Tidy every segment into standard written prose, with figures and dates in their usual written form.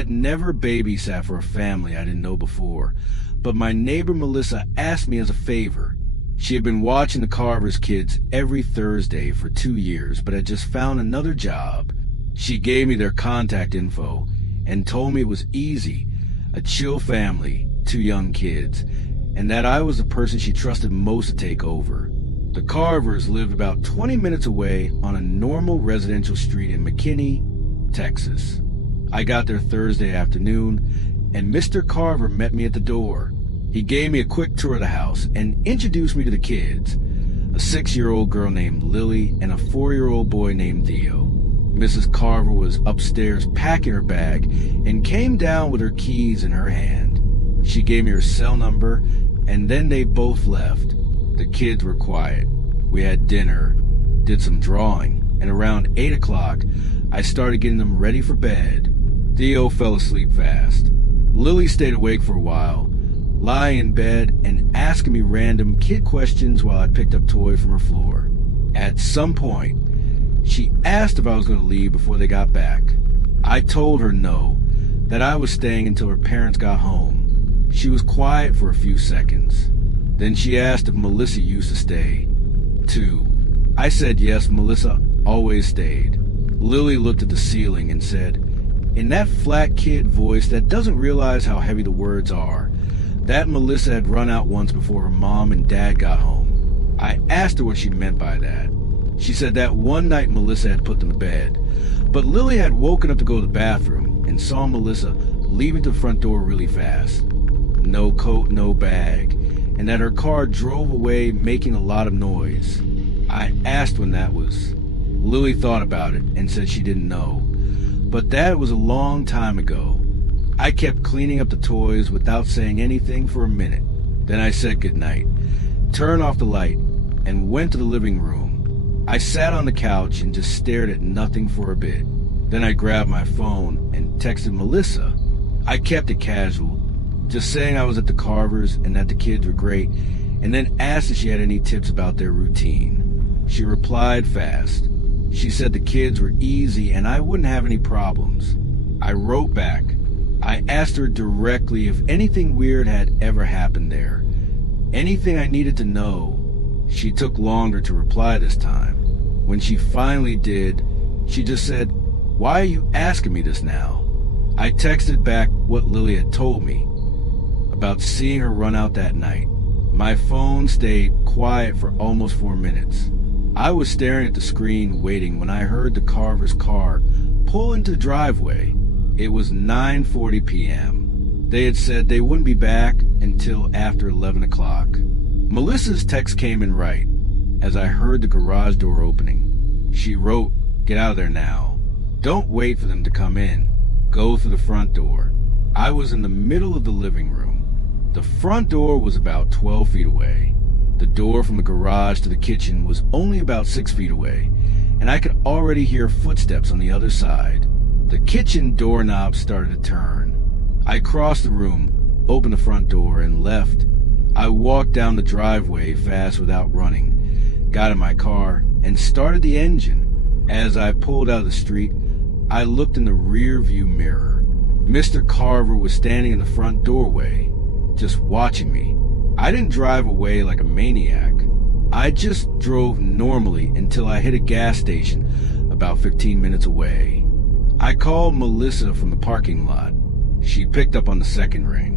had never babysat for a family I didn't know before, but my neighbor Melissa asked me as a favor. She had been watching the Carver's kids every Thursday for 2 years, but had just found another job. She gave me their contact info and told me it was easy, a chill family, 2 young kids, and that I was the person she trusted most to take over. The Carvers lived about 20 minutes away on a normal residential street in McKinney, Texas. I got there Thursday afternoon, and Mr. Carver met me at the door. He gave me a quick tour of the house and introduced me to the kids, a 6-year-old girl named Lily and a 4-year-old boy named Theo. Mrs. Carver was upstairs packing her bag and came down with her keys in her hand. She gave me her cell number, and then they both left. The kids were quiet. We had dinner, did some drawing, and around 8 o'clock, I started getting them ready for bed. Theo fell asleep fast. Lily stayed awake for a while, lying in bed and asking me random kid questions while I picked up toys from her floor. At some point, she asked if I was going to leave before they got back. I told her no, that I was staying until her parents got home. She was quiet for a few seconds. Then she asked if Melissa used to stay, too. I said yes, Melissa always stayed. Lily looked at the ceiling and said, in that flat kid voice that doesn't realize how heavy the words are, that Melissa had run out once before her mom and dad got home. I asked her what she meant by that. She said that one night Melissa had put them to bed, but Lily had woken up to go to the bathroom and saw Melissa leaving the front door really fast. No coat, no bag, and that her car drove away making a lot of noise. I asked when that was. Lily thought about it and said she didn't know, but that was a long time ago. I kept cleaning up the toys without saying anything for a minute. Then I said goodnight, turned off the light, and went to the living room. I sat on the couch and just stared at nothing for a bit. Then I grabbed my phone and texted Melissa. I kept it casual, just saying I was at the Carvers and that the kids were great, and then asked if she had any tips about their routine. She replied fast. She said the kids were easy and I wouldn't have any problems. I wrote back. I asked her directly if anything weird had ever happened there. Anything I needed to know. She took longer to reply this time. When she finally did, she just said, "Why are you asking me this now?" I texted back what Lily had told me about seeing her run out that night. My phone stayed quiet for almost 4 minutes. I was staring at the screen waiting when I heard the Carver's car pull into the driveway. It was 9:40 p.m. They had said they wouldn't be back until after 11 o'clock. Melissa's text came in right as I heard the garage door opening. She wrote, "Get out of there now. Don't wait for them to come in. Go through the front door." I was in the middle of the living room. The front door was about 12 feet away. The door from the garage to the kitchen was only about 6 feet away, and I could already hear footsteps on the other side. The kitchen doorknob started to turn. I crossed the room, opened the front door, and left. I walked down the driveway fast without running, got in my car, and started the engine. As I pulled out of the street, I looked in the rear view mirror. Mr. Carver was standing in the front doorway, just watching me. I didn't drive away like a maniac. I just drove normally until I hit a gas station about 15 minutes away. I called Melissa from the parking lot. She picked up on the second ring.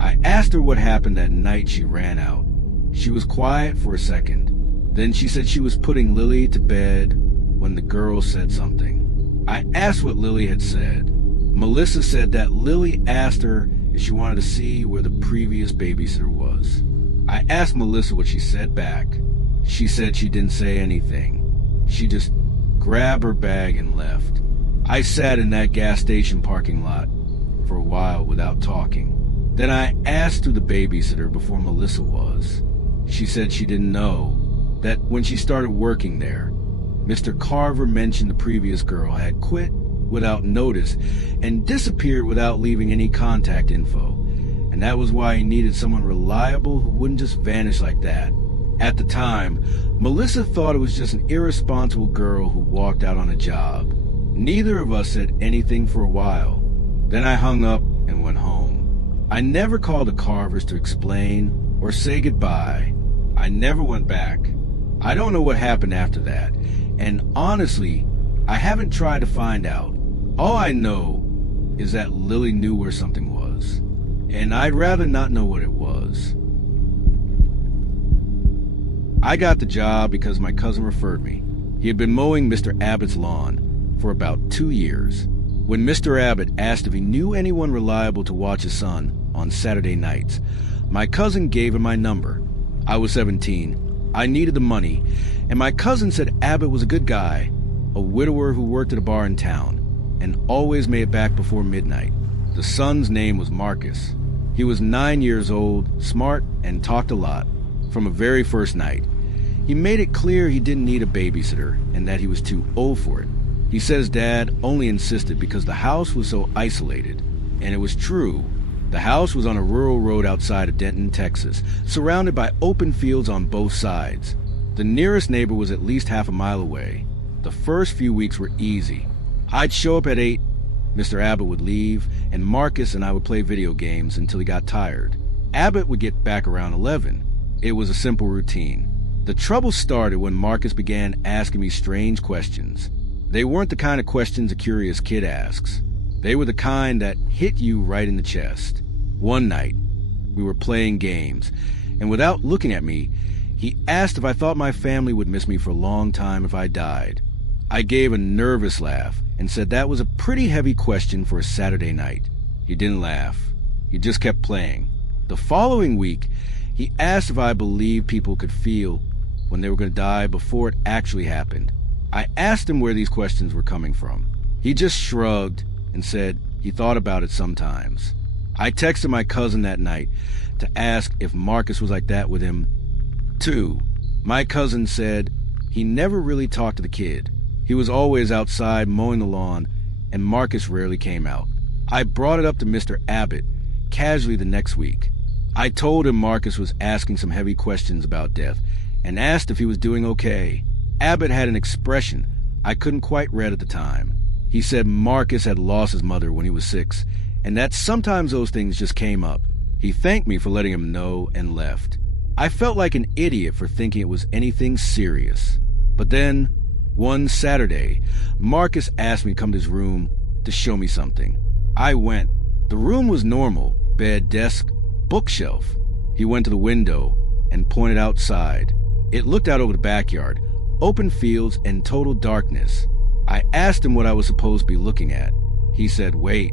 I asked her what happened that night she ran out. She was quiet for a second. Then she said she was putting Lily to bed when the girl said something. I asked what Lily had said. Melissa said that Lily asked her if she wanted to see where the previous babysitter was. I asked Melissa what she said back. She said she didn't say anything. She just grabbed her bag and left. I sat in that gas station parking lot for a while without talking. Then I asked who the babysitter before Melissa was. She said she didn't know, that when she started working there, Mr. Carver mentioned the previous girl had quit without notice and disappeared without leaving any contact info, and that was why he needed someone reliable who wouldn't just vanish like that. At the time, Melissa thought it was just an irresponsible girl who walked out on a job. Neither of us said anything for a while. Then I hung up and went home. I never called the Carvers to explain or say goodbye. I never went back. I don't know what happened after that, and honestly, I haven't tried to find out. All I know is that Lily knew where something was, and I'd rather not know what it was. I got the job because my cousin referred me. He had been mowing Mr. Abbott's lawn for about 2 years. When Mr. Abbott asked if he knew anyone reliable to watch his son on Saturday nights, my cousin gave him my number. I was 17. I needed the money, and my cousin said Abbott was a good guy, a widower who worked at a bar in town, and always made it back before midnight. The son's name was Marcus. He was 9 years old, smart, and talked a lot. From a very first night, he made it clear he didn't need a babysitter and that he was too old for it. He says Dad only insisted because the house was so isolated, and it was true. The house was on a rural road outside of Denton, Texas, surrounded by open fields on both sides. The nearest neighbor was at least half a mile away. The first few weeks were easy. I'd show up at 8, Mr. Abbott would leave, and Marcus and I would play video games until he got tired. Abbott would get back around 11. It was a simple routine. The trouble started when Marcus began asking me strange questions. They weren't the kind of questions a curious kid asks. They were the kind that hit you right in the chest. One night, we were playing games, and without looking at me, he asked if I thought my family would miss me for a long time if I died. I gave a nervous laugh and said that was a pretty heavy question for a Saturday night. He didn't laugh. He just kept playing. The following week, he asked if I believed people could feel when they were going to die before it actually happened. I asked him where these questions were coming from. He just shrugged and said he thought about it sometimes. I texted my cousin that night to ask if Marcus was like that with him, too. My cousin said he never really talked to the kid. He was always outside mowing the lawn, and Marcus rarely came out. I brought it up to Mr. Abbott casually the next week. I told him Marcus was asking some heavy questions about death and asked if he was doing okay. Abbott had an expression I couldn't quite read at the time. He said Marcus had lost his mother when he was 6, and that sometimes those things just came up. He thanked me for letting him know and left. I felt like an idiot for thinking it was anything serious. But then, one Saturday, Marcus asked me to come to his room to show me something. I went. The room was normal: bed, desk, bookshelf. He went to the window and pointed outside. It looked out over the backyard, open fields, and total darkness. I asked him what I was supposed to be looking at. He said, "Wait."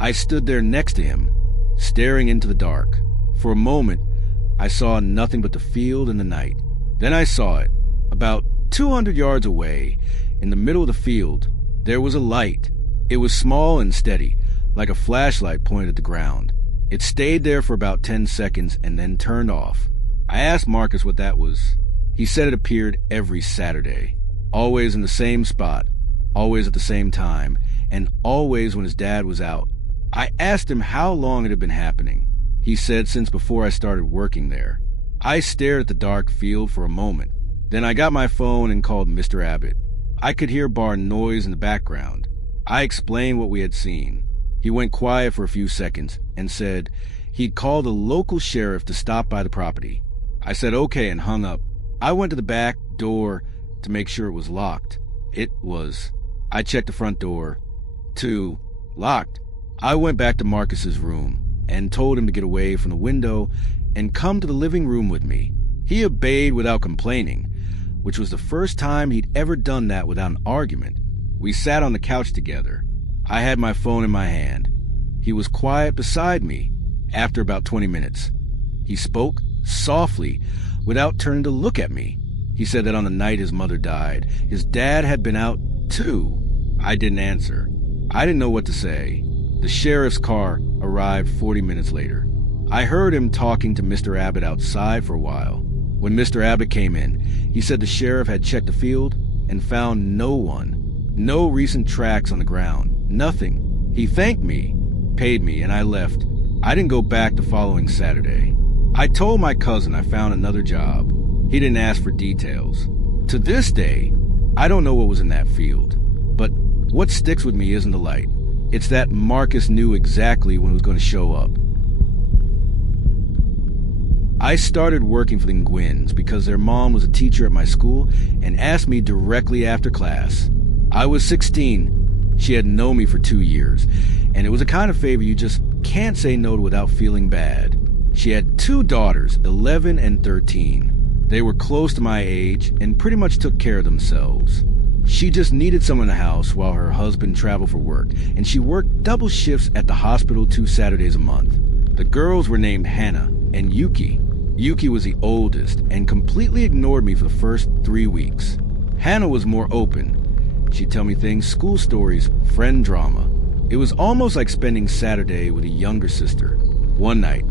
I stood there next to him, staring into the dark. For a moment, I saw nothing but the field and the night. Then I saw it. About 200 yards away, in the middle of the field, there was a light. It was small and steady, like a flashlight pointed at the ground. It stayed there for about 10 seconds and then turned off. I asked Marcus what that was. He said it appeared every Saturday, always in the same spot, always at the same time, and always when his dad was out. I asked him how long it had been happening. He said since before I started working there. I stared at the dark field for a moment. Then I got my phone and called Mr. Abbott. I could hear bar noise in the background. I explained what we had seen. He went quiet for a few seconds and said he'd call the local sheriff to stop by the property. I said okay and hung up. I went to the back door to make sure it was locked. It was. I checked the front door, too. Locked. I went back to Marcus's room and told him to get away from the window and come to the living room with me. He obeyed without complaining, which was the first time he'd ever done that without an argument. We sat on the couch together. I had my phone in my hand. He was quiet beside me. After about 20 minutes, he spoke softly without turning to look at me. He said that on the night his mother died, his dad had been out too. I didn't answer. I didn't know what to say. The sheriff's car arrived 40 minutes later. I heard him talking to Mr. Abbott outside for a while. When Mr. Abbott came in, he said the sheriff had checked the field and found no one. No recent tracks on the ground. Nothing. He thanked me, paid me, and I left. I didn't go back the following Saturday. I told my cousin I found another job. He didn't ask for details. To this day, I don't know what was in that field. But what sticks with me isn't the light. It's that Marcus knew exactly when it was going to show up. I started working for the Nguyen's because their mom was a teacher at my school and asked me directly after class. I was 16. She had known me for 2 years, and it was a kind of favor you just can't say no to without feeling bad. She had 2 daughters, 11 and 13. They were close to my age and pretty much took care of themselves. She just needed someone in the house while her husband traveled for work, and she worked double shifts at the hospital 2 Saturdays a month. The girls were named Hannah and Yuki. Yuki was the oldest and completely ignored me for the first 3 weeks. Hannah was more open. She'd tell me things, school stories, friend drama. It was almost like spending Saturday with a younger sister. One night,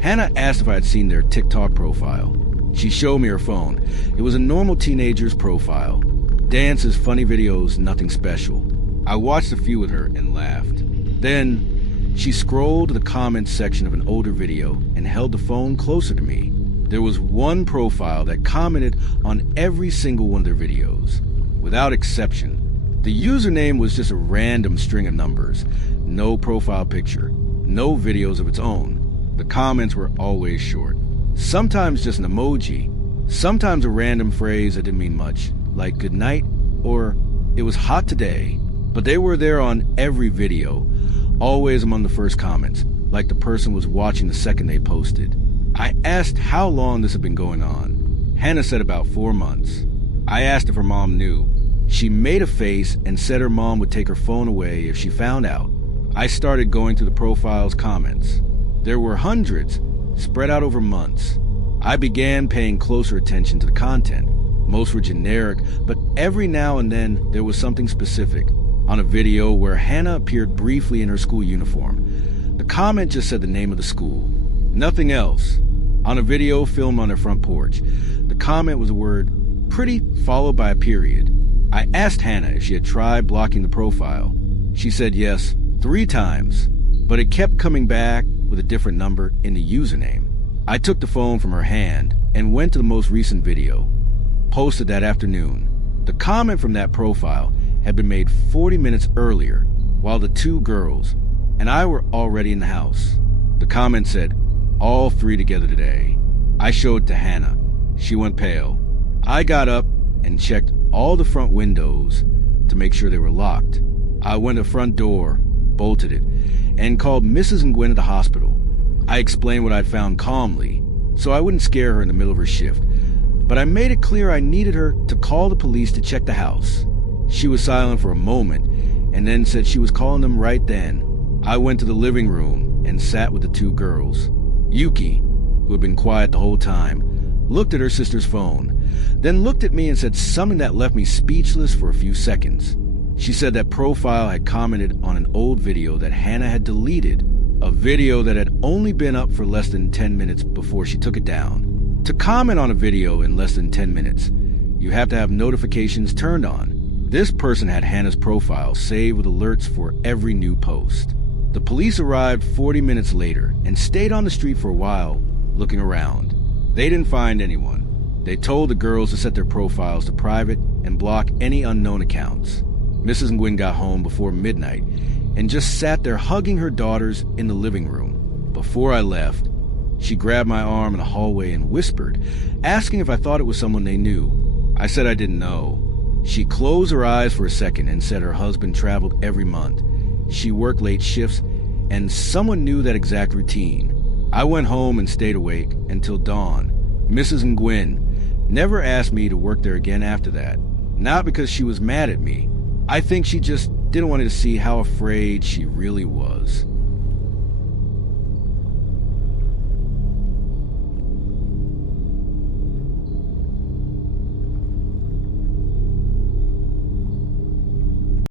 Hannah asked if I had seen their TikTok profile. She showed me her phone. It was a normal teenager's profile. Dances, funny videos, nothing special. I watched a few with her and laughed. Then, she scrolled to the comments section of an older video and held the phone closer to me. There was one profile that commented on every single one of their videos, without exception. The username was just a random string of numbers, no profile picture, no videos of its own. The comments were always short. Sometimes just an emoji, sometimes a random phrase that didn't mean much, like good night or it was hot today. But they were there on every video, always among the first comments, like the person was watching the second they posted. I asked how long this had been going on. Hannah said about 4 months. I asked if her mom knew. She made a face and said her mom would take her phone away if she found out. I started going through the profile's comments. There were hundreds, spread out over months. I began paying closer attention to the content. Most were generic, but every now and then there was something specific. On a video where Hannah appeared briefly in her school uniform, the comment just said the name of the school. Nothing else. On a video filmed on their front porch, the comment was the word pretty followed by a period. I asked Hannah if she had tried blocking the profile. She said yes 3 times, but it kept coming back with a different number in the username. I took the phone from her hand and went to the most recent video, posted that afternoon. The comment from that profile had been made 40 minutes earlier, while the 2 girls and I were already in the house. The comment said, all 3 together today. I showed it to Hannah. She went pale. I got up and checked all the front windows to make sure they were locked. I went to the front door, bolted it, and called Mrs. Nguyen at the hospital. I explained what I'd found calmly, so I wouldn't scare her in the middle of her shift, but I made it clear I needed her to call the police to check the house. She was silent for a moment, and then said she was calling them right then. I went to the living room and sat with the 2 girls. Yuki, who had been quiet the whole time, looked at her sister's phone, then looked at me and said something that left me speechless for a few seconds. She said that profile had commented on an old video that Hannah had deleted, a video that had only been up for less than 10 minutes before she took it down. To comment on a video in less than 10 minutes, you have to have notifications turned on. This person had Hannah's profile saved with alerts for every new post. The police arrived 40 minutes later and stayed on the street for a while, looking around. They didn't find anyone. They told the girls to set their profiles to private and block any unknown accounts. Mrs. Nguyen got home before midnight and just sat there hugging her daughters in the living room. Before I left, she grabbed my arm in the hallway and whispered, asking if I thought it was someone they knew. I said I didn't know. She closed her eyes for a second and said her husband traveled every month. She worked late shifts, and someone knew that exact routine. I went home and stayed awake until dawn. Mrs. Nguyen never asked me to work there again after that. Not because she was mad at me. I think she just didn't want to see how afraid she really was.